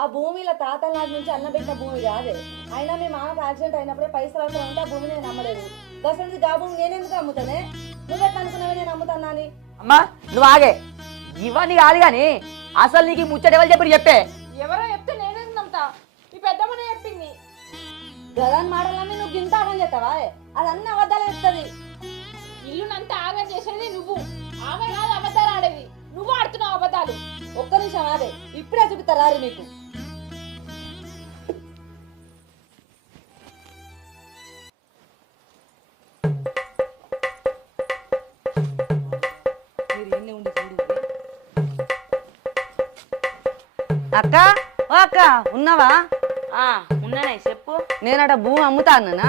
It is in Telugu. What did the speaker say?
ఆ భూమిలో తాతల నాటి నుంచి అన్న పెట్టిన భూమి కాదే. అయినా మీ మామకు యాక్సిడెంట్ అయినప్పుడే పైసలు అవసరం ఉంటే ఆ భూమిని నేను అమ్మలేదు. దసరా ఆ భూమి నేనెందుకు అమ్ముతానే? నువ్వెట్లా అనుకున్నావే నేను అమ్ముతానా అని? అమ్మా నువ్వు ఆగే, ఇవన్నీ కాదు కానీ అసలు నీకు ముచ్చట ఎవరు చెప్పి చెప్పే? ఎవరో చెప్తే నేనేం నమ్ముతా? ఈ పెద్దమ్మనే చెప్పింది. గదాన్ మాటలన్నీ నువ్వు గింత ఆగం చేస్తావా? అది అన్ని అబద్ధాలు చెప్తుంది. ఇల్లునంతా ఆగం చేసేది నువ్వు, ఆమె కాదు అబద్ధాలు ఆడేది. నువ్వు ఆడుతున్నావు అబద్ధాలు. ఒక్క నిమిషం అదే ఇప్పుడే చూపిస్తారా మీకు. అక్క ఓ అక్క ఉన్నావా? ఉన్నానే చెప్పు. నేనట భూమి అమ్ముతా అన్నానా?